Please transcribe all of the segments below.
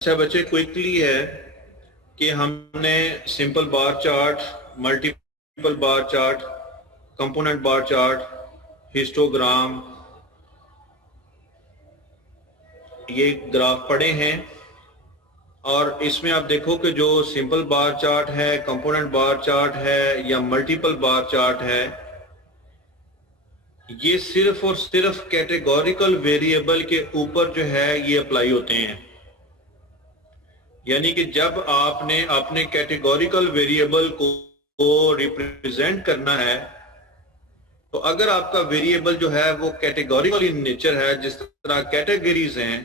अच्छा बच्चे, क्विकली है कि हमने simple bar chart, multiple bar chart, component bar chart, histogram, ये ग्राफ पढ़े हैं। और इसमें आप देखो कि जो सिंपल बार चार्ट है, कंपोनेंट बार चार्ट है या मल्टीपल बार चार्ट है, ये सिर्फ और सिर्फ कैटेगोरिकल वेरिएबल के ऊपर जो है ये अप्लाई होते हैं। यानी कि जब आपने अपने कैटेगोरिकल वेरिएबल को रिप्रेजेंट करना है, तो अगर आपका वेरिएबल जो है वो कैटेगोरिकल इन नेचर है, जिस तरह कैटेगरीज हैं,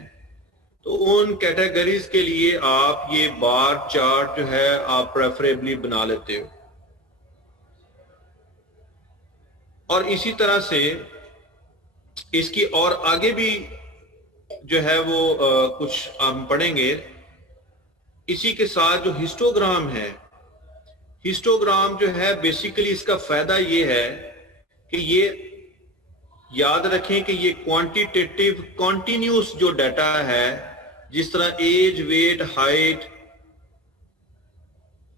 तो उन कैटेगरीज के लिए आप ये बार चार्ट जो है आप प्रेफरेबली बना लेते हो। और इसी तरह से इसकी और आगे भी जो है वो कुछ हम पढ़ेंगे। इसी के साथ जो हिस्टोग्राम है, हिस्टोग्राम जो है बेसिकली इसका फायदा ये है कि ये याद रखें कि ये क्वांटिटेटिव कॉन्टिन्यूस जो डाटा है, जिस तरह age, weight, height,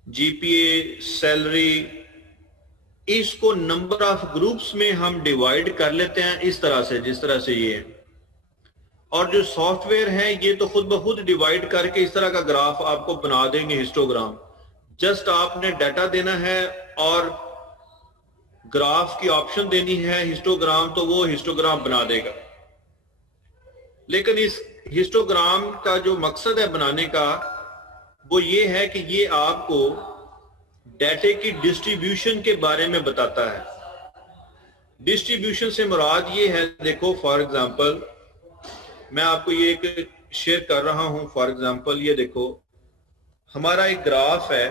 GPA, salary, इसको नंबर ऑफ ग्रुप्स में हम डिवाइड कर लेते हैं इस तरह से, जिस तरह से ये। और जो सॉफ्टवेयर है ये तो खुद ब खुद डिवाइड करके इस तरह का ग्राफ आपको बना देंगे हिस्टोग्राम। जस्ट आपने डाटा देना है और ग्राफ की ऑप्शन देनी है हिस्टोग्राम, तो वो हिस्टोग्राम बना देगा। लेकिन इस हिस्टोग्राम का जो मकसद है बनाने का, वो ये है कि ये आपको डाटे की डिस्ट्रीब्यूशन के बारे में बताता है। डिस्ट्रीब्यूशन से मुराद ये है, देखो फॉर एग्जांपल मैं आपको ये एक शेयर कर रहा हूं। फॉर एग्जांपल ये देखो, हमारा एक ग्राफ है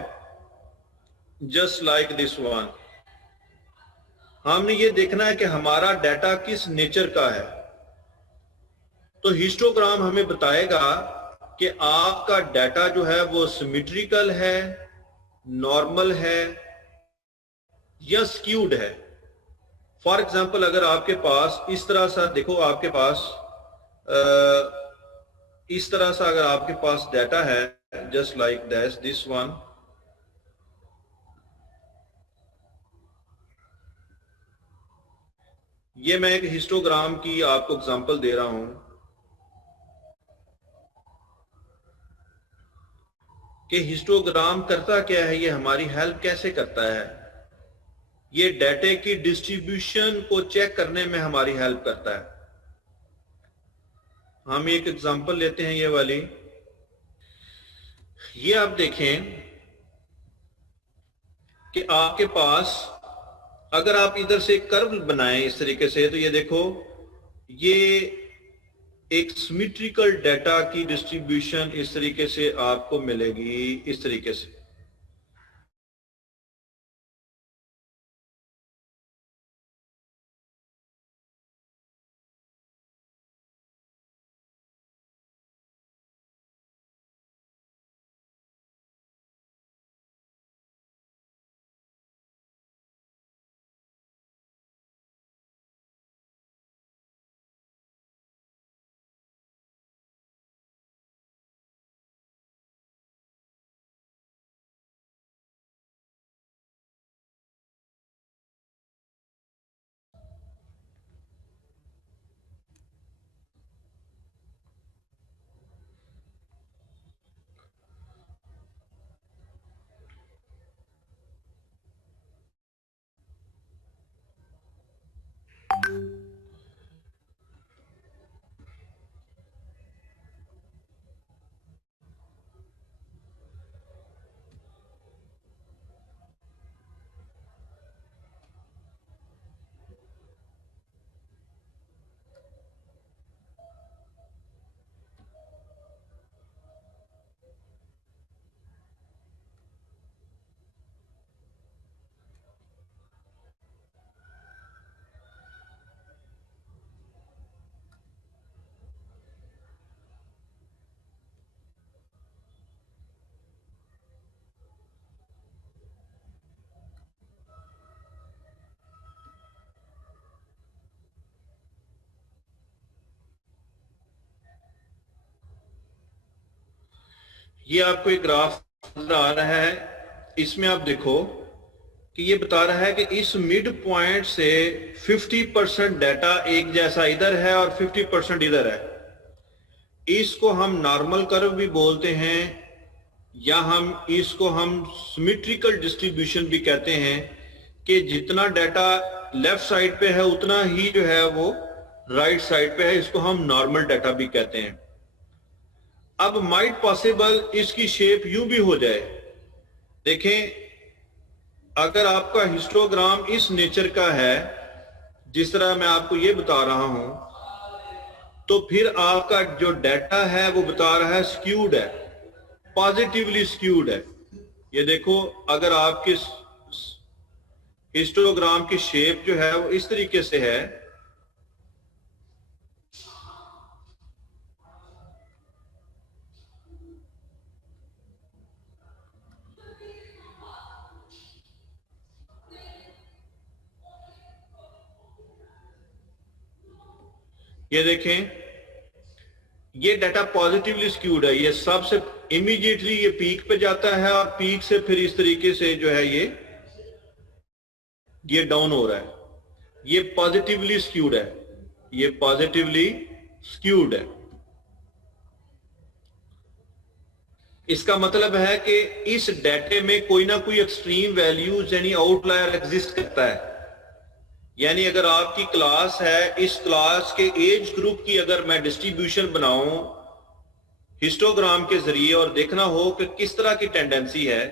जस्ट लाइक दिस वन। हमने ये देखना है कि हमारा डाटा किस नेचर का है। तो हिस्टोग्राम हमें बताएगा कि आपका डाटा जो है वो सिमेट्रिकल है, नॉर्मल है या स्क्यूड है। फॉर एग्जांपल अगर आपके पास इस तरह सा, देखो आपके पास इस तरह सा अगर आपके पास डाटा है जस्ट लाइक दिस वन, ये मैं एक हिस्टोग्राम की आपको एग्जांपल दे रहा हूं कि हिस्टोग्राम करता क्या है, ये हमारी हेल्प कैसे करता है। ये डाटे की डिस्ट्रीब्यूशन को चेक करने में हमारी हेल्प करता है। हम एक एग्जांपल लेते हैं, ये वाली। ये आप देखें कि आपके पास अगर आप इधर से एक कर्व बनाएं इस तरीके से, तो ये देखो, ये एक सिमेट्रिकल डाटा की डिस्ट्रीब्यूशन इस तरीके से आपको मिलेगी, इस तरीके से। ये आपको एक ग्राफ नजर आ रहा है, इसमें आप देखो कि ये बता रहा है कि इस मिड पॉइंट से 50% डाटा एक जैसा इधर है और 50% इधर है। इसको हम नॉर्मल कर्व भी बोलते हैं, या इसको हम सिमेट्रिकल डिस्ट्रीब्यूशन भी कहते हैं, कि जितना डाटा लेफ्ट साइड पे है उतना ही जो है वो राइट साइड पे है। इसको हम नॉर्मल डाटा भी कहते हैं। अब माइट पॉसिबल इसकी शेप यूं भी हो जाए। देखें, अगर आपका हिस्टोग्राम इस नेचर का है जिस तरह मैं आपको ये बता रहा हूं, तो फिर आपका जो डाटा है वो बता रहा है स्क्यूड है, पॉजिटिवली स्क्यूड है। ये देखो, अगर आपके हिस्टोग्राम की शेप जो है वो इस तरीके से है, ये देखें, ये डाटा पॉजिटिवली स्क्यूड है। ये सबसे इमीडिएटली ये पीक पे जाता है और पीक से फिर इस तरीके से जो है ये डाउन हो रहा है। ये पॉजिटिवली स्क्यूड है, ये पॉजिटिवली स्क्यूड है। इसका मतलब है कि इस डाटे में कोई ना कोई एक्सट्रीम वैल्यूज यानी आउटलायर एग्जिस्ट करता है। यानी अगर आपकी क्लास है, इस क्लास के एज ग्रुप की अगर मैं डिस्ट्रीब्यूशन बनाऊं हिस्टोग्राम के जरिए और देखना हो कि किस तरह की टेंडेंसी है,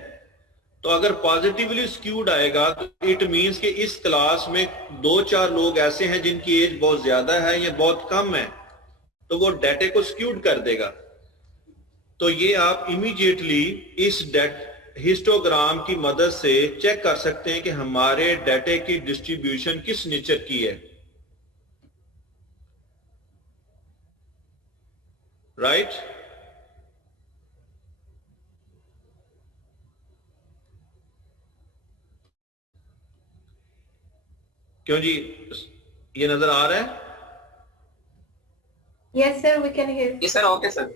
तो अगर पॉजिटिवली स्क्यूड आएगा तो इट मींस कि इस क्लास में 2-4 लोग ऐसे हैं जिनकी एज बहुत ज्यादा है या बहुत कम है, तो वो डाटे को स्क्यूड कर देगा। तो ये आप इमीडिएटली इस हिस्टोग्राम की मदद से चेक कर सकते हैं कि हमारे डाटे की डिस्ट्रीब्यूशन किस नेचर की है। राइट? क्यों जी, ये नजर आ रहा है? Yes sir, we can hear. Yes sir, okay sir.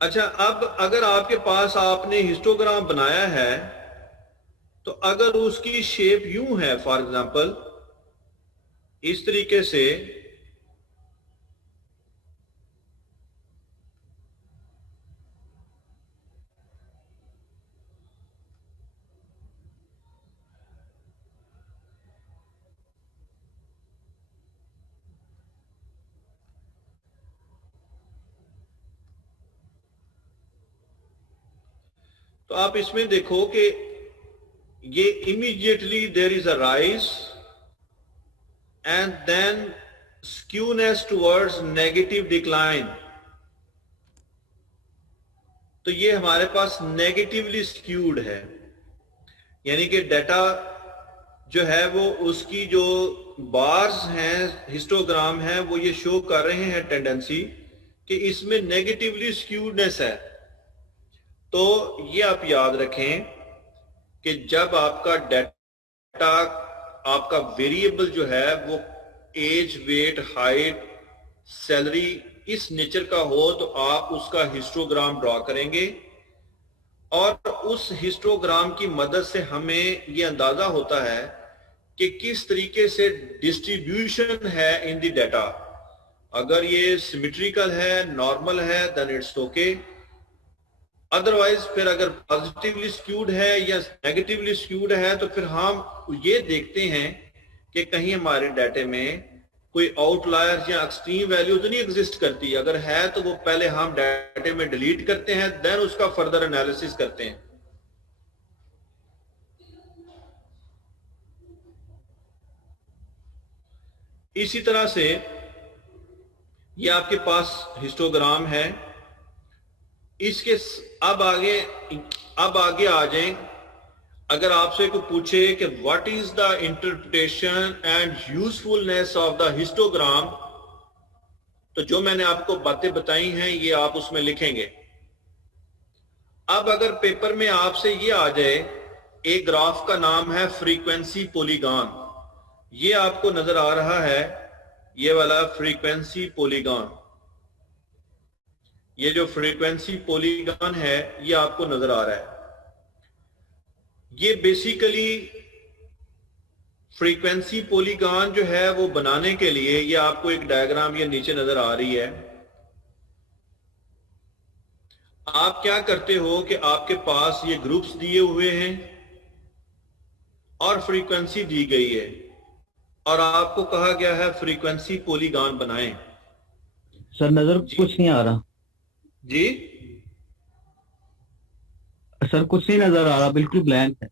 अच्छा, अब अगर आपके पास आपने हिस्टोग्राम बनाया है, तो अगर उसकी शेप यूं है, फॉर एग्जांपल इस तरीके से, तो आप इसमें देखो कि ये immediately there is a rise and then skewness towards negative decline. तो ये हमारे पास नेगेटिवली स्क्यूड है, यानी कि डाटा जो है वो उसकी जो बार्स हैं, हिस्टोग्राम है, वो ये शो कर रहे हैं टेंडेंसी कि इसमें नेगेटिवली स्क्यूडनेस है। तो ये आप याद रखें कि जब आपका डाटा, आपका वेरिएबल जो है वो एज, वेट, हाइट, सैलरी इस नेचर का हो, तो आप उसका हिस्टोग्राम ड्रॉ करेंगे और उस हिस्टोग्राम की मदद से हमें ये अंदाजा होता है कि किस तरीके से डिस्ट्रीब्यूशन है इन द डाटा। अगर ये सिमेट्रिकल है, नॉर्मल है, देन इट्स ओके। अदरवाइज फिर अगर पॉजिटिवली स्क्यूड है या नेगेटिवली स्क्यूड है, तो फिर हम ये देखते हैं कि कहीं हमारे डाटे में कोई आउटलायर या एक्सट्रीम वैल्यू तो नहीं एग्जिस्ट करती। अगर है तो वो पहले हम डाटे में डिलीट करते हैं, देन उसका फर्दर एनालिसिस करते हैं। इसी तरह से ये आपके पास हिस्टोग्राम है। इसके अब आगे आ जाएं। अगर आपसे कोई पूछे कि what is the interpretation and usefulness of the histogram, तो जो मैंने आपको बातें बताई हैं ये आप उसमें लिखेंगे। अब अगर पेपर में आपसे ये आ जाए, एक ग्राफ का नाम है फ्रीक्वेंसी पॉलीगॉन, ये आपको नजर आ रहा है, ये वाला फ्रीक्वेंसी पॉलीगॉन, ये जो फ्रीक्वेंसी पॉलीगॉन है ये आपको नजर आ रहा है। ये बेसिकली फ्रीक्वेंसी पॉलीगॉन जो है वो बनाने के लिए ये आपको एक डायग्राम ये नीचे नजर आ रही है। आप क्या करते हो कि आपके पास ये ग्रुप्स दिए हुए हैं और फ्रीक्वेंसी दी गई है और आपको कहा गया है फ्रीक्वेंसी पॉलीगॉन बनाएं। सर नजर कुछ नहीं आ रहा। जी सर कुछ नहीं नजर आ रहा, बिल्कुल ब्लैंक है।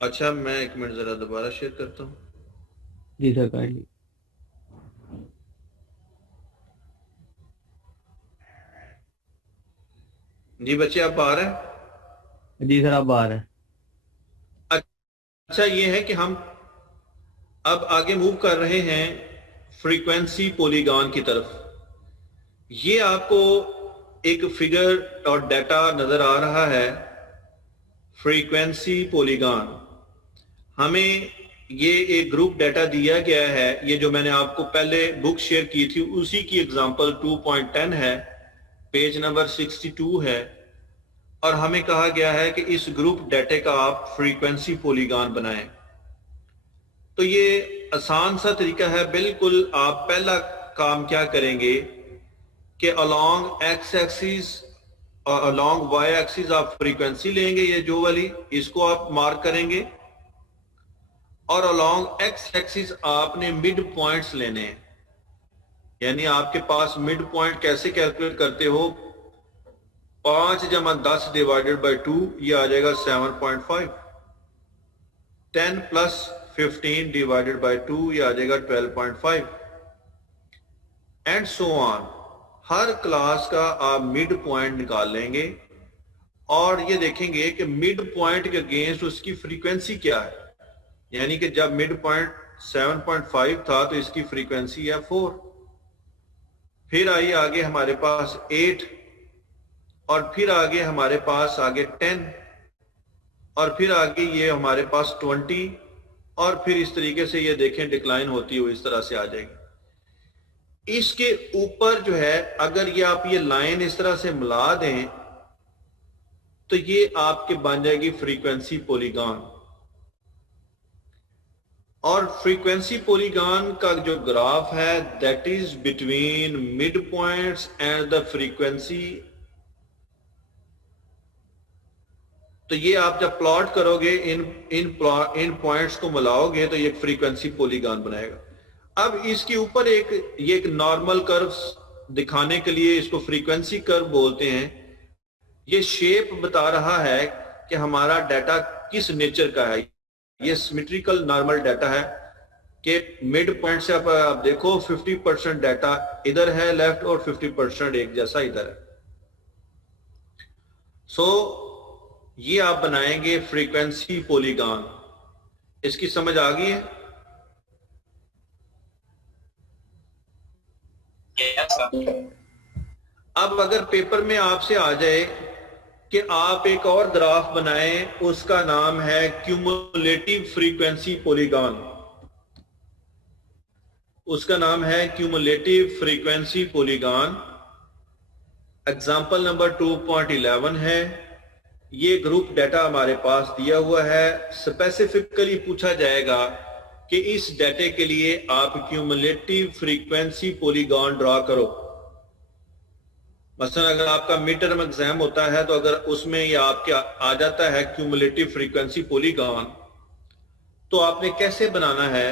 अच्छा, मैं एक मिनट जरा दोबारा शेयर करता हूं। जी सर काइंडली। जी बच्चे, आप आ रहे हैं? जी सर अब आ रहा है। अच्छा, ये है कि हम अब आगे मूव कर रहे हैं फ्रीक्वेंसी पॉलीगॉन की तरफ। ये आपको एक फिगर और डाटा नजर आ रहा है, फ्रीक्वेंसी पॉलीगॉन। हमें ये एक ग्रुप डाटा दिया गया है, ये जो मैंने आपको पहले बुक शेयर की थी उसी की एग्जांपल 2.10 है, पेज नंबर 62 है, और हमें कहा गया है कि इस ग्रुप डाटे का आप फ्रीक्वेंसी पॉलीगॉन बनाएं। तो ये आसान सा तरीका है बिल्कुल। आप पहला काम क्या करेंगे कि अलोंग एक्स एक्सिस और अलोंग वाई एक्सिस आप फ्रीक्वेंसी लेंगे, ये जो वाली, इसको आप मार्क करेंगे, और अलोंग एक्स एक्सिस आपने मिड पॉइंट्स लेने हैं। यानी आपके पास मिड पॉइंट कैसे कैलकुलेट करते हो, 5 जमा 10 डिवाइडेड बाई 2, ये आ जाएगा 7.5। 10 प्लस 15 डिवाइडेड बाई 2, ये आ जाएगा 12.5, and so on. Her class का आप मिड पॉइंट निकाल लेंगे और ये देखेंगे कि मिड पॉइंट के अगेंस्ट उसकी फ्रीक्वेंसी क्या है। यानी कि जब मिड पॉइंट 7.5 था तो इसकी फ्रीक्वेंसी है 4। फिर आई आगे हमारे पास 8, और फिर आगे हमारे पास आगे 10, और फिर आगे ये हमारे पास 20, और फिर इस तरीके से ये देखें डिक्लाइन होती हुई इस तरह से आ जाएगी। इसके ऊपर जो है अगर ये आप ये लाइन इस तरह से मिला दें तो ये आपके बन जाएगी फ्रीक्वेंसी पॉलीगॉन। और फ्रीक्वेंसी पॉलीगॉन का जो ग्राफ है that is between mid points and the frequency. तो ये आप जब प्लॉट करोगे, इन पॉइंट्स को मिलाओगे तो ये फ्रीक्वेंसी पॉलीगॉन बनाएगा। अब इसके ऊपर ये एक नॉर्मल कर्व दिखाने के लिए इसको फ्रीक्वेंसी कर्व बोलते हैं। ये शेप बता रहा है कि हमारा डाटा किस नेचर का है। ये सिमेट्रिकल नॉर्मल डाटा है कि मिड पॉइंट से आप देखो 50% डाटा इधर है लेफ्ट और 50% एक जैसा इधर है। सो ये आप बनाएंगे फ्रीक्वेंसी पॉलीगॉन। इसकी समझ आ गई है? अब अगर पेपर में आपसे आ जाए कि आप एक और ग्राफ बनाएं, उसका नाम है क्यूमुलेटिव फ्रीक्वेंसी पॉलीगॉन। उसका नाम है cumulative frequency polygon. Example number 2.11 है। ये ग्रुप डाटा हमारे पास दिया हुआ है। स्पेसिफिकली पूछा जाएगा कि इस डाटे के लिए आप क्यूमुलेटिव फ्रीक्वेंसी पॉलीगॉन ड्रा करो। मसलन अगर आपका मिड टर्म एग्जाम होता है तो अगर उसमें ये आपके आ जाता है क्यूमुलेटिव फ्रीक्वेंसी पॉलीगॉन, तो आपने कैसे बनाना है?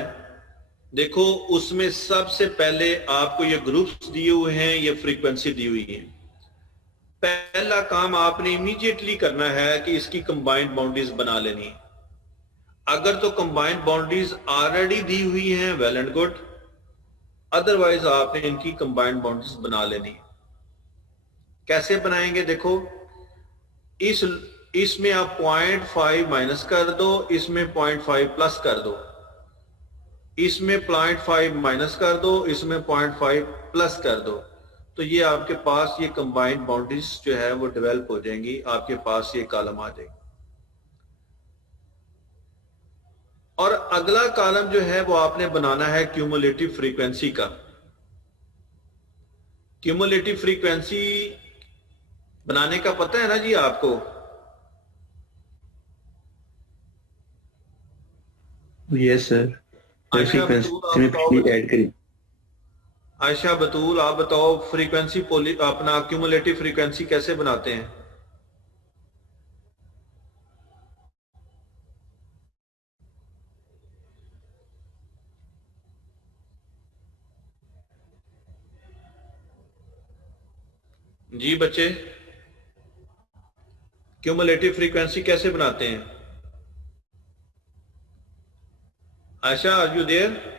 देखो, उसमें सबसे पहले आपको ये ग्रुप्स दिए हुए हैं, ये फ्रीक्वेंसी दी हुई है। पहला काम आपने इमीडिएटली करना है कि इसकी कंबाइंड बाउंड्रीज बना लेनी है। अगर तो कंबाइंड बाउंड्रीज ऑलरेडी दी हुई हैं, वेल एंड गुड, अदरवाइज आपने इनकी कंबाइंड बाउंड्रीज बना लेनी है। कैसे बनाएंगे? देखो, इसमें आप 0.5 माइनस कर दो, इसमें 0.5 प्लस कर दो, इसमें 0.5 माइनस कर दो, इसमें 0.5 प्लस कर दो, तो ये आपके पास ये कंबाइंड बाउंड्रीज जो है वो डेवलप हो जाएंगी। आपके पास ये कॉलम आ जाएगी। और अगला कॉलम जो है वो आपने बनाना है क्यूमुलेटिव फ्रीक्वेंसी का, क्यूमुलेटिव फ्रीक्वेंसी बनाने का पता है ना जी आपको? Yes sir. आयशा बतूल आप बताओ। ऐड करी। आयशा बतूल आप बताओ फ्रीक्वेंसी अपना क्यूमुलेटिव फ्रीक्वेंसी कैसे बनाते हैं? जी बच्चे, क्यूमुलेटिव फ्रीक्वेंसी कैसे बनाते हैं? Ayesha, are you there?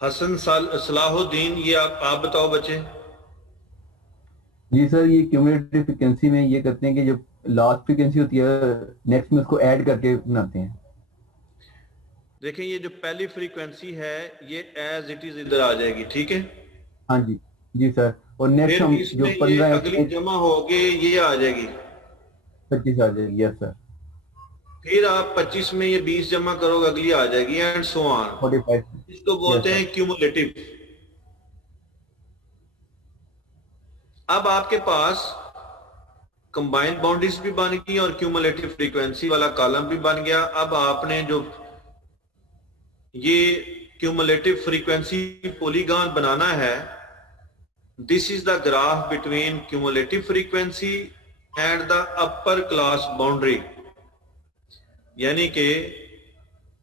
Hasan Salahuddin, ये आप बताओ बच्चे। जी सर, ये क्यूमुलेटिव फ्रीक्वेंसी में ये करते हैं कि जो लास्ट फ्रीक्वेंसी होती है नेक्स्ट में उसको ऐड करके बनाते हैं। देखें, ये जो पहली फ्रीक्वेंसी है ये एज इट इज इधर आ जाएगी, ठीक है? हाँ जी जी सर। और नेक्स्ट फिर हम इसमें जो ये 15 अगली जमा होके ये आ जाएगी। 25 आ जाएगी। Yes sir. फिर आप 25 में ये 20 जमा करोगे, अगली आ जाएगी, एंड सो ऑन। 45। इसको बोलते हैं क्यूमुलेटिव। अब आपके पास कंबाइंड बाउंड्रीज भी बन गई और क्यूमुलेटिव फ्रीक्वेंसी वाला कॉलम भी बन गया। अब आपने जो ये क्यूमुलेटिव फ्रीक्वेंसी पॉलीगॉन बनाना है, this is the graph between cumulative frequency and the upper class boundary, यानी कि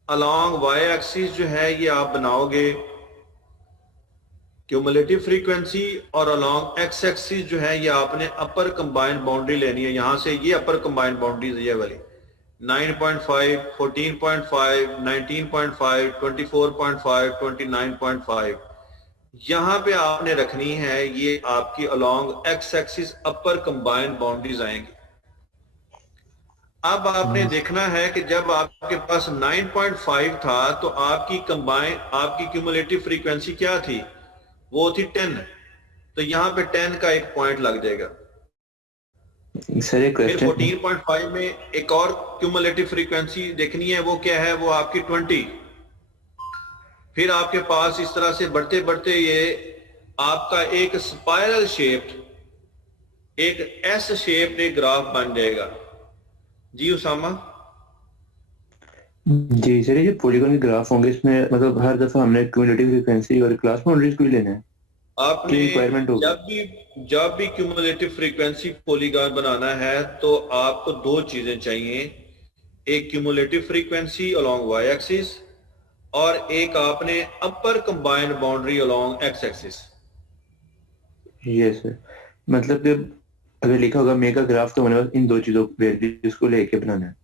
अलोंग वाई एक्सिस जो है ये आप बनाओगे क्यूमुलेटिव फ्रीक्वेंसी, और अलोंग एक्स एक्सिस जो है ये आपने अपर कंबाइंड बाउंड्री लेनी है। यहां से ये अपर कंबाइंड बाउंड्रीज ये वाली 9.5, 14.5, 19.5, 24.5, 29.5 यहां पे आपने रखनी है। ये आपकी अलोंग एक्स एक्सिस अपर कंबाइंड बाउंड्रीज आएंगी। अब आपने देखना है कि जब आपके पास 9.5 था तो आपकी क्यूमुलेटिव फ्रीक्वेंसी क्या थी? वो थी 10। तो यहां पे 10 का एक पॉइंट लग जाएगा। सर एक फिर क्वेश्चन। 14.5 में एक और क्यूमुलेटिव फ्रीक्वेंसी देखनी है, वो क्या है? वो आपकी 20। फिर आपके पास इस तरह से बढ़ते बढ़ते ये आपका एक स्पाइरल शेप्ड, एक एस शेप्ड एक ग्राफ बन जाएगा। जी उसामा? जी सर, ये जो पॉलीगॉन के ग्राफ होंगे इसमें मतलब हर दफा हमने क्यूमुलेटिव फ्रीक्वेंसी और क्लास बाउंड्रीज को ही लेना है? आपने रिक्वायरमेंट होगी? जब भी क्यूमुलेटिव फ्रीक्वेंसी पॉलीगॉन बनाना है तो आपको दो चीजें चाहिए, एक cumulative frequency along Y axis और एक आपने upper combined boundary along X axis. Yes sir. मतलब कि अगर लिखा होगा मेगा ग्राफ तो हमारे पास इन दो चीजों वैल्यूज को लेके बनाना है,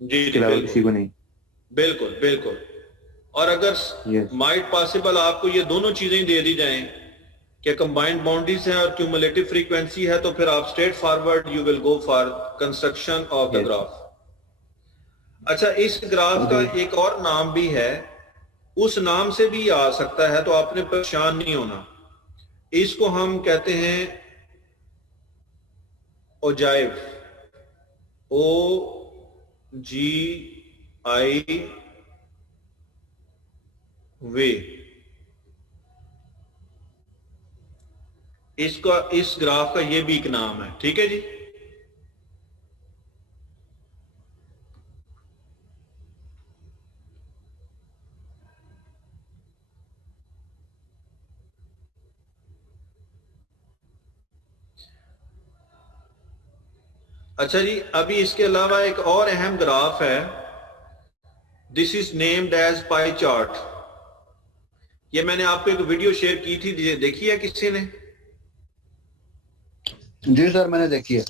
जी इसके अलावा किसी को नहीं। बिल्कुल बिल्कुल। और अगर माइट पॉसिबल आपको ये दोनों चीजें दे दी जाएं कि कंबाइंड बाउंड्रीज है और क्यूमुलेटिव फ्रीक्वेंसी है, तो फिर आप straight forward you will go for construction of the graph. अच्छा, इस ग्राफ का एक और नाम भी है, उस नाम से भी आ सकता है, तो आपने परेशान नहीं होना। इसको हम कहते हैं ओजाइव, OGI वे। इसका इस ग्राफ का ये भी एक नाम है, ठीक है जी? अच्छा जी, अभी इसके अलावा एक और अहम ग्राफ है, this is named as pie chart. ये मैंने आपको एक वीडियो शेयर की थी, देखी है किसी ने? जी सर, मैंने देखी है।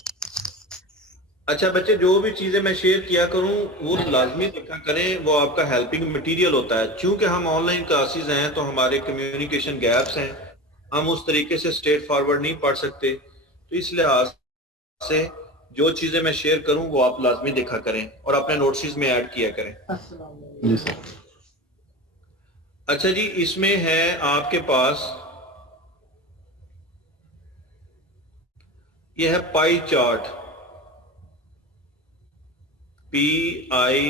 अच्छा बच्चे, जो भी चीजें मैं शेयर किया करूं वो लाजमी देखा करें, वो आपका हेल्पिंग मटेरियल होता है। चूंकि हम ऑनलाइन क्लासेस हैं तो हमारे कम्युनिकेशन गैप्स हैं, हम उस तरीके से स्ट्रेट फॉरवर्ड नहीं पढ़ सकते, तो इस लिहाज से जो चीजें मैं शेयर करूं वो आप लाजमी देखा करें और अपने नोट्स में ऐड किया करें। जी सर। अच्छा जी, इसमें है आपके पास यह है पाई चार्ट, PIE,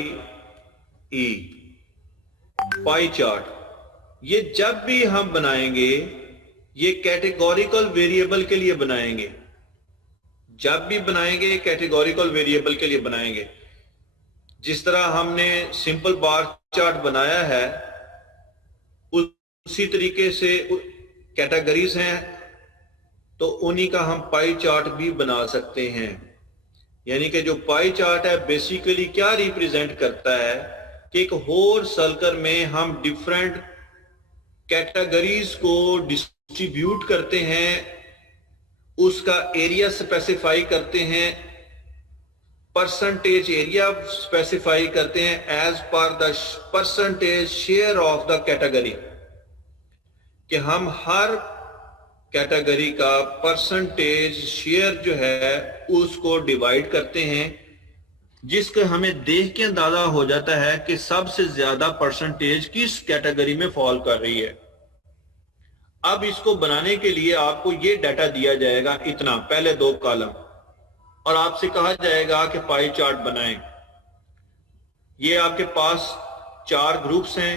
पाई चार्ट। ये जब भी हम बनाएंगे ये कैटेगोरिकल वेरिएबल के लिए बनाएंगे, जब भी बनाएंगे कैटेगोरिकल वेरिएबल के लिए बनाएंगे। जिस तरह हमने सिंपल बार चार्ट बनाया है उसी तरीके से कैटेगरीज हैं, तो उन्हीं का हम पाई चार्ट भी बना सकते हैं। यानी कि जो पाई चार्ट है बेसिकली क्या रिप्रेजेंट करता है कि एक होल सर्कल में हम डिफरेंट कैटेगरीज को डिस्ट्रीब्यूट करते हैं, उसका एरिया स्पेसिफाई करते हैं, परसेंटेज एरिया स्पेसिफाई करते हैं as per the percentage share of the category, कि हम हर कैटेगरी का परसेंटेज शेयर जो है उसको डिवाइड करते हैं, जिसके हमें देख के अंदाजा हो जाता है कि सबसे ज्यादा परसेंटेज किस कैटेगरी में फॉल कर रही है। अब इसको बनाने के लिए आपको ये डाटा दिया जाएगा, इतना पहले 2 कॉलम, और आपसे कहा जाएगा कि पाई चार्ट बनाएं। ये आपके पास 4 ग्रुप्स हैं,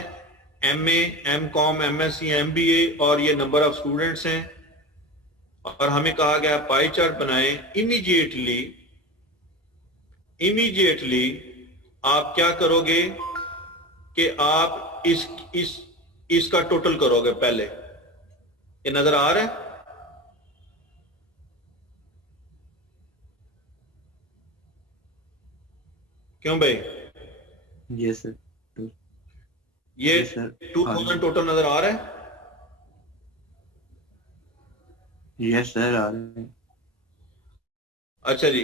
MA, MCOM, MSc, MBA, और ये नंबर ऑफ स्टूडेंट्स हैं, और हमें कहा गया पाई चार्ट बनाएं। इमीडिएटली आप क्या करोगे कि आप इसका टोटल करोगे। पहले ये नजर आ रहा है? क्यों भाई? Yes sir. ये Yes, sir. 2000 टोटल नजर आ रहा है? यस सर, आ रहे हैं। अच्छा जी,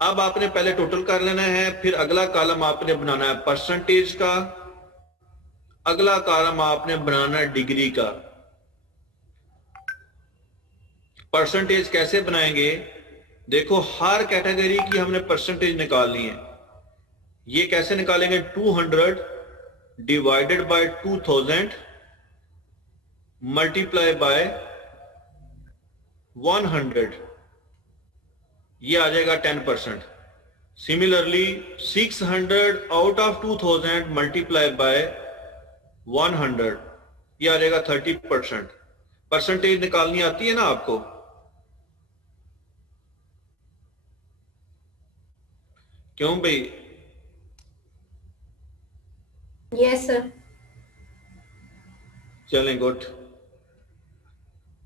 अब आपने पहले टोटल कर लेना है, फिर अगला कॉलम आपने बनाना है परसेंटेज का, अगला कॉलम आपने बनाना है डिग्री का। परसेंटेज कैसे बनाएंगे? देखो, हर कैटेगरी की हमने परसेंटेज निकालनी है। ये कैसे निकालेंगे? 200 डिवाइडेड बाय 2000 मल्टीप्लाई बाय 100, ये आ जाएगा 10%। Similarly 600 out of 2000 multiply by 100, ये आ जाएगा 30%। परसेंटेज निकालनी आती है ना आपको? क्यों भाई? Yes sir. चलें, गुड।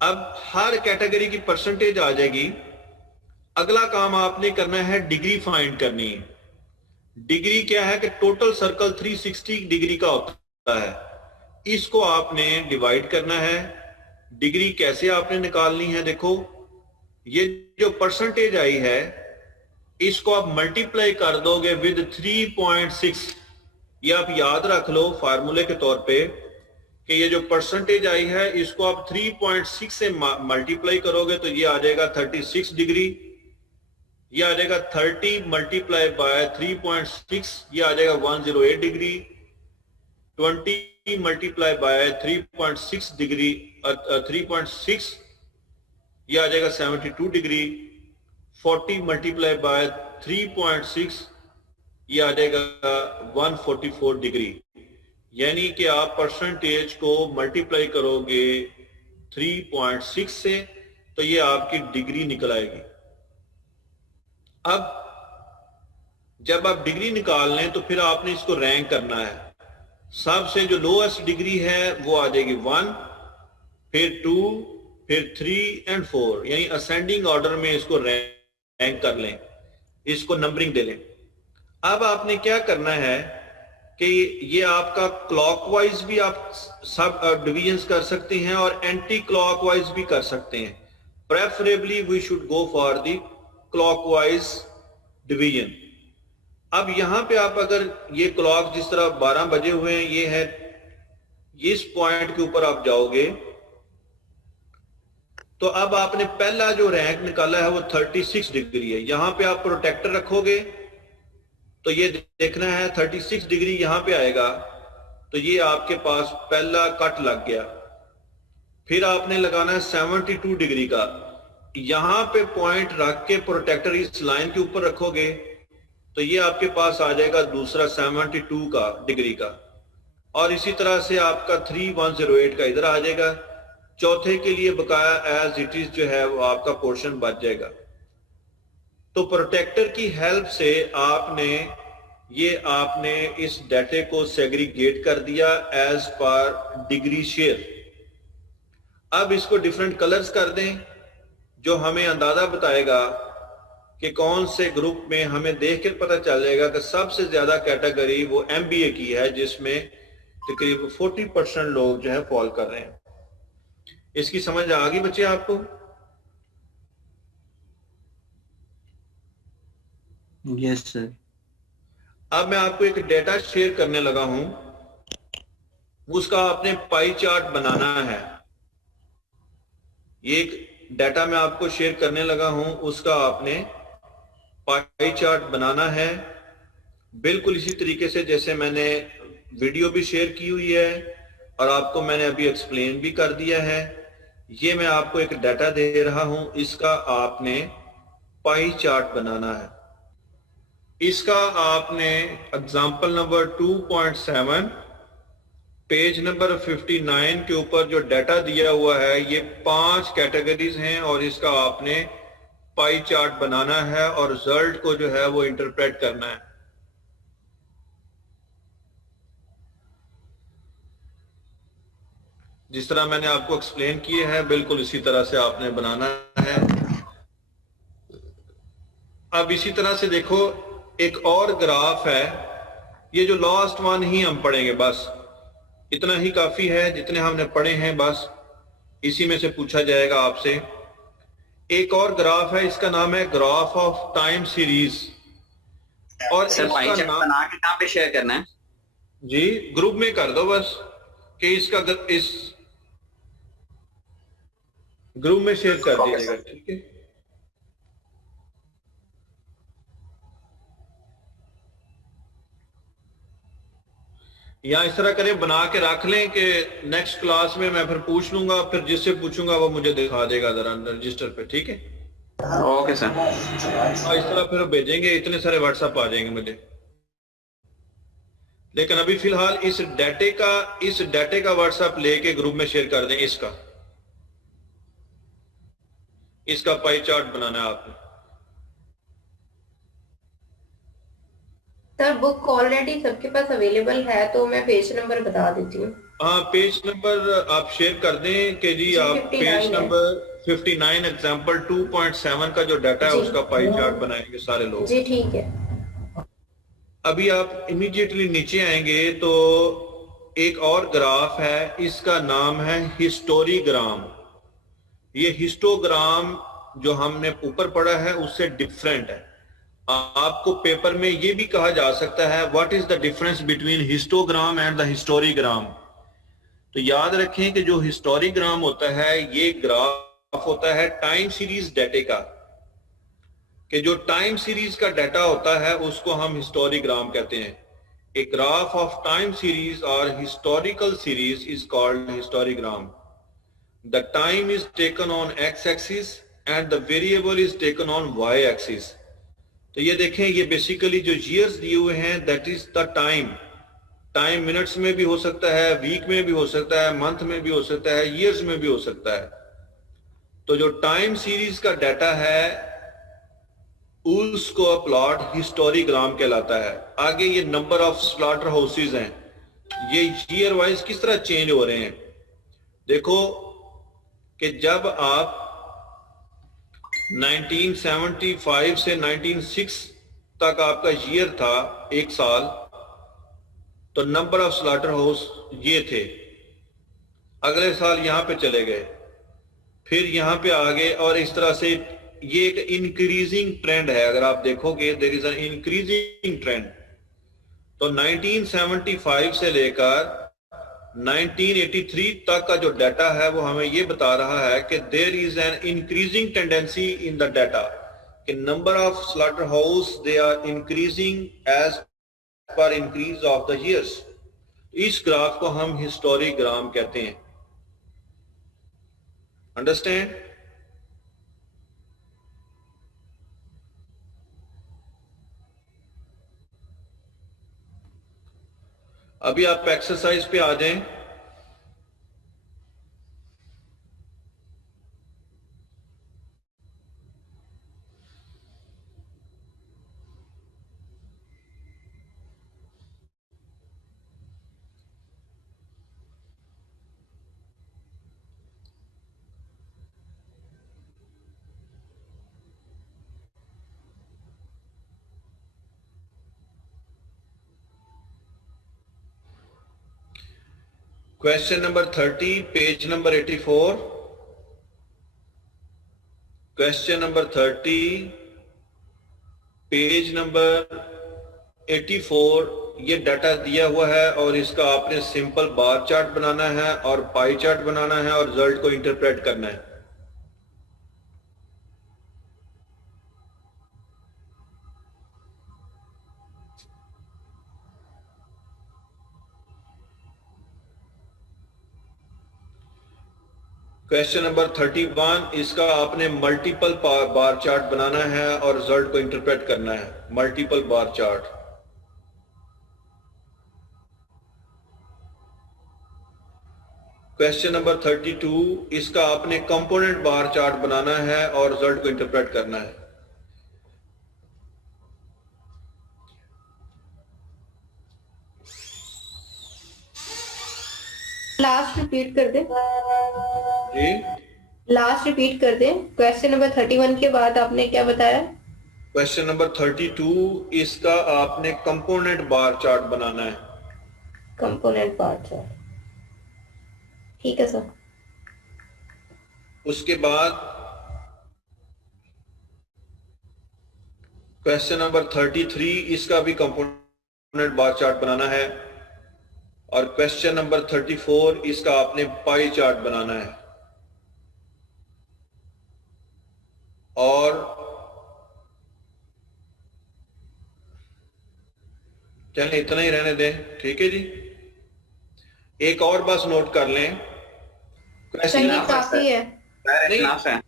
अब हर कैटेगरी की परसेंटेज आ जाएगी। अगला काम आपने करना है डिग्री फाइंड करनी है। डिग्री क्या है कि टोटल सर्कल 360 डिग्री का होता है, इसको आपने डिवाइड करना है। डिग्री कैसे आपने निकालनी है? देखो, ये जो परसेंटेज आई है इसको आप मल्टीप्लाई कर दोगे विद 3.6। ये आप याद रख लो फार्मूले के तौर पे कि ये जो परसेंटेज आई है इसको आप 3.6 से मल्टीप्लाई करोगे तो ये आ जाएगा 36 डिग्री। ये आ जाएगा 30 मल्टीप्लाई बाय 3.6, ये आ जाएगा 108 डिग्री। 20 मल्टीप्लाई बाय 3.6 डिग्री 3.6, ये आ जाएगा 72 डिग्री। 40 मल्टीप्लाई बाय 3.6, ये आ जाएगा 144 डिग्री। यानी कि आप परसेंटेज को मल्टीप्लाई करोगे 3.6 से तो ये आपकी डिग्री निकल आएगी। अब जब आप डिग्री निकाल लें तो फिर आपने इसको रैंक करना है। सबसे जो लोएस्ट डिग्री है वो आ जाएगी 1, फिर 2, फिर 3 एंड 4, यानी असेंडिंग ऑर्डर में इसको रैंक कर लें, इसको नंबरिंग दे लें। अब आपने क्या करना है कि ये आपका क्लॉकवाइज भी आप सब डिवीजन्स कर सकते हैं और एंटी क्लॉकवाइज भी कर सकते हैं। Preferably we should go for the clockwise division. अब यहां पे आप अगर ये क्लॉक जिस तरह 12 बजे हुए हैं, ये है, इस पॉइंट के ऊपर आप जाओगे तो अब आपने पहला जो रैंक निकाला है वो 36 डिग्री है। यहां पे आप प्रोटेक्टर रखोगे तो ये देखना है 36 डिग्री यहां पे आएगा तो ये आपके पास पहला कट लग गया। फिर आपने लगाना है 72 डिग्री का, यहां पे पॉइंट रख के प्रोटेक्टर इस लाइन के ऊपर रखोगे तो ये आपके पास आ जाएगा दूसरा 72 का डिग्री का, और इसी तरह से आपका 3108 का इधर आ जाएगा। चौथे के लिए बकाया एज इट इज जो है वो आपका पोर्शन बच जाएगा। तो प्रोटेक्टर की हेल्प से आपने इस डाटे को सेग्रीगेट कर दिया एज पर डिग्री शेयर। अब इसको डिफरेंट कलर्स कर दें जो हमें अंदाजा बताएगा कि कौन से ग्रुप में, हमें देख कर पता चल जाएगा कि सबसे ज्यादा कैटेगरी वो MBA की है जिसमें तकरीबन 40% लोग जो है फॉल कर रहे हैं। इसकी समझ आ गई बच्चे आपको? Yes sir. अब मैं आपको एक डेटा शेयर करने लगा हूं, उसका आपने पाई चार्ट बनाना है। ये एक डाटा मैं आपको शेयर करने लगा हूं, उसका आपने पाई चार्ट बनाना है बिल्कुल इसी तरीके से जैसे मैंने वीडियो भी शेयर की हुई है और आपको मैंने अभी एक्सप्लेन भी कर दिया है। ये मैं आपको एक डाटा दे रहा हूं, इसका आपने पाई चार्ट बनाना है। इसका आपने एग्जाम्पल नंबर 2.7 पेज नंबर 59 के ऊपर जो डाटा दिया हुआ है, ये 5 कैटेगरीज हैं और इसका आपने पाई चार्ट बनाना है और रिजल्ट को जो है वो इंटरप्रेट करना है। जिस तरह मैंने आपको एक्सप्लेन किए हैं बिल्कुल इसी तरह से आपने बनाना है। अब इसी तरह से देखो एक और ग्राफ है, ये जो लास्ट वन ही हम पढ़ेंगे, बस इतना ही काफी है जितने हमने पढ़े हैं, बस इसी में से पूछा जाएगा आपसे। एक और ग्राफ है, इसका नाम है ग्राफ ऑफ टाइम सीरीज। और सर पाई चार्ट बना के कहाँ पे शेयर करना है? जी ग्रुप में कर दो बस, कि इसका इस ग्रुप में शेयर कर दीजिएगा, ठीक है। या इस तरह करें, बना के रख लें कि नेक्स्ट क्लास में मैं फिर पूछ लूंगा, फिर जिससे पूछूंगा वो मुझे दिखा देगा जरा रजिस्टर पे, ठीक है। Okay sir. और इस तरह फिर भेजेंगे, इतने सारे व्हाट्सएप आ जाएंगे मुझे। लेकिन अभी फिलहाल इस डाटे का व्हाट्सएप लेके ग्रुप में शेयर कर दें। इसका पाई चार्ट बनाना है आपने। सर बुक ऑलरेडी सबके पास अवेलेबल है तो मैं पेज नंबर बता देती हूँ। हाँ पेज नंबर आप शेयर कर दें कि जी आप 59 पेज नंबर 59 एग्जाम्पल 2.7 का जो डाटा है उसका पाई चार्ट बनाएंगे सारे लोग। जी ठीक है। अभी आप इमीडिएटली नीचे आएंगे तो एक और ग्राफ है, इसका नाम है हिस्टोरीग्राम। ये हिस्टोग्राम जो हमने ऊपर पढ़ा है उससे डिफरेंट है। आपको पेपर में ये भी कहा जा सकता है what is the difference between histogram and the historigram. तो याद रखें कि जो हिस्टोरीग्राम होता है ये ग्राफ होता है टाइम सीरीज डाटे का, कि जो टाइम सीरीज का डाटा होता है उसको हम हिस्टोरीग्राम कहते हैं। A graph of time series और historical series is called historigram. The time is taken on X axis and the variable is taken on Y axis. तो ये देखें, ये बेसिकली जो ईयर्स दिए हुए हैं that is the time. Time minutes में भी हो सकता है, वीक में भी हो सकता है, मंथ में भी हो सकता है, ईयर्स में भी हो सकता है। तो जो टाइम सीरीज का डाटा है उसको प्लॉट हिस्टोरीग्राम कहलाता है। आगे ये नंबर ऑफ स्लॉटर हाउसेज हैं, ये ईयर वाइज किस तरह चेंज हो रहे हैं। देखो कि जब आप 1975 से 1906 तक आपका ईयर था, एक साल, तो नंबर ऑफ स्लॉटर हाउस ये थे। अगले साल यहां पे चले गए, फिर यहां पे आ गए, और इस तरह से ये एक इंक्रीजिंग ट्रेंड है। अगर आप देखोगे there is an increasing trend. तो 1975 से लेकर 1983 तक का जो डाटा है वो हमें ये बता रहा है कि there is an increasing tendency in the data, कि number of slaughter house they are increasing as per increase of the years. इस ग्राफ को हम हिस्टोग्राम कहते हैं। अंडरस्टैंड? अभी आप एक्सरसाइज पे आ जाएं। Question number 30, page number 84। Question number 30, page number 84। ये डाटा दिया हुआ है और इसका आपने सिंपल बार चार्ट बनाना है और पाई चार्ट बनाना है और रिजल्ट को इंटरप्रेट करना है। क्वेश्चन नंबर 31, इसका आपने मल्टीपल बार चार्ट बनाना है और रिजल्ट को इंटरप्रेट करना है। Multiple bar chart. Question number 32, इसका आपने कंपोनेंट बार चार्ट बनाना है और रिजल्ट को इंटरप्रेट करना है। लास्ट रिपीट कर दे। जी, लास्ट रिपीट कर दे। क्वेश्चन नंबर 31 के बाद आपने क्या बताया? क्वेश्चन नंबर 32, इसका आपने कंपोनेंट बार चार्ट बनाना है। कंपोनेंट पार्ट है, ठीक है सर। उसके बाद क्वेश्चन नंबर 33, इसका भी कंपोनेंट बार चार्ट बनाना है। और क्वेश्चन नंबर 34, इसका आपने पाई चार्ट बनाना है। और चलें, इतना ही रहने दें, ठीक है जी। एक और बस नोट कर लें। सही, काफी है। इनाफ है।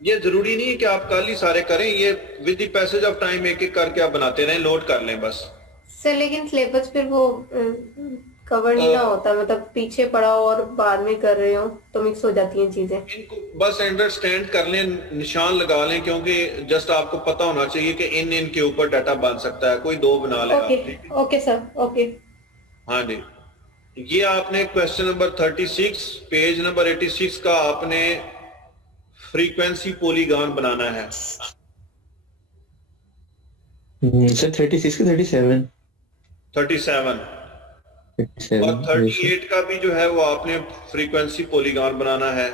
ये जरूरी नहीं है कि आप कल ही सारे करें, ये with the passage of time एक एक करके आप बनाते रहें, नोट कर लें बस। सर लेकिन सिलेबस फिर वो कवर नहीं ना होता, मतलब पीछे पड़ा और बाद में कर रहे हो तो मिक्स हो जाती हैं चीजें। इनको बस अंडरस्टैंड कर लें, निशान लगा लें, क्योंकि जस्ट आपको पता होना चाहिए कि इन के ऊपर डाटा बन सकता है। कोई दो बना लें आप, ठीक है? Okay sir, okay. हाँ जी। ये आपने क्वेश्चन नंबर 36, पेज नंबर 86 का आपने फ्रीक्वेंसी पॉलीगॉन बनाना है। सर 36 के 37 37 और 38 का भी जो है वो आपने फ्रीक्वेंसी पॉलीगॉन बनाना है।